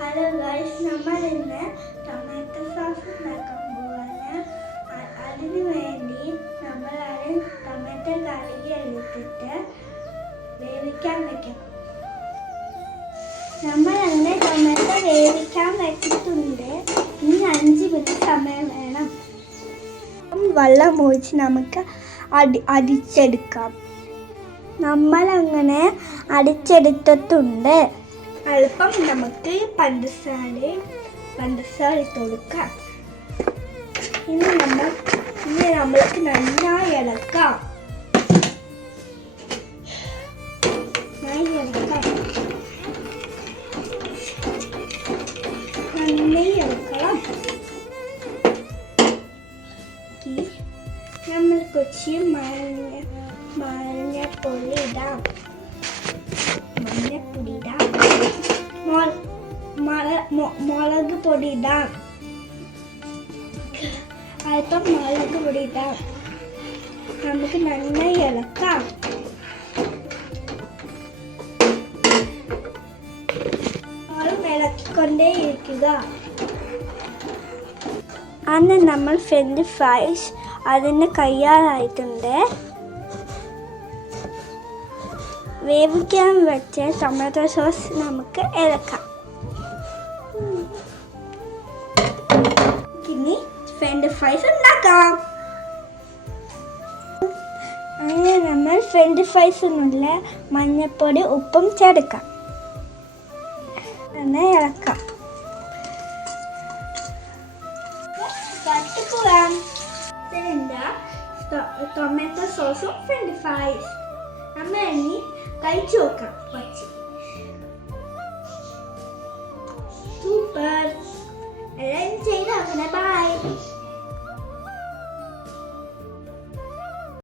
Hello guys, നമ്മൾ ഇന്ന് tomato sauce ഉണ്ടാക്കാൻ പോവാണ്. അതിന് വേണ്ടി നമ്മൾ ടൊമാറ്റോ കഴുകി എടുത്തിട്ട് വേവിക്കാൻ വെക്കണം. നമ്മൾ അങ്ങനെ ടൊമാറ്റോ വേവിക്കാൻ വെച്ചിട്ടുണ്ട്. ഇനി 5 മിനിറ്റ് സമയം വേണം. വെള്ളം ഒഴിച്ച് നമുക്ക് അടിച്ചെടുക്കാം. നമ്മളങ്ങനെ അടിച്ചെടുത്തിട്ടുണ്ട്. അല്പം നമുക്ക് പഞ്ചസാര ഇട്ട് കൊടുക്കാം. ഇനി നമ്മൾക്ക് നന്നായി ഇളക്കാം. നന്നായി ഇളക്കണം. നമ്മൾ കുറച്ച് മഞ്ഞപ്പൊടി ഇടാം. മുളക് പൊടി ഇടാം. അല്പം മുളക് പൊടി ഇടാം. നമുക്ക് നന്നായി ഇളക്കാം. ഇളക്കിക്കൊണ്ടേയിരിക്കുക. അന്ന് നമ്മൾ ഫ്രഞ്ച് ഫ്രൈസ് അതിന് തയ്യാറായിട്ടുണ്ട്. വേവിക്കാൻ വെച്ച ടൊമാറ്റോ സോസ് നമുക്ക് ഇളക്കാം. ഇനി ഫ്രഞ്ച് ഫ്രൈസ് ഉണ്ടാക്കാം. അങ്ങനെ നമ്മൾ ഫ്രഞ്ച് ഫ്രൈസിനുള്ള മഞ്ഞൾപ്പൊടി ഉപ്പും ചേർക്കാം. നന്നായി ഇളക്കാം. ടൊമാറ്റോ സോസും ഫ്രഞ്ച് ഫ്രൈസ് നമ്മൾ ഇനി കഴിച്ചു നോക്കാം.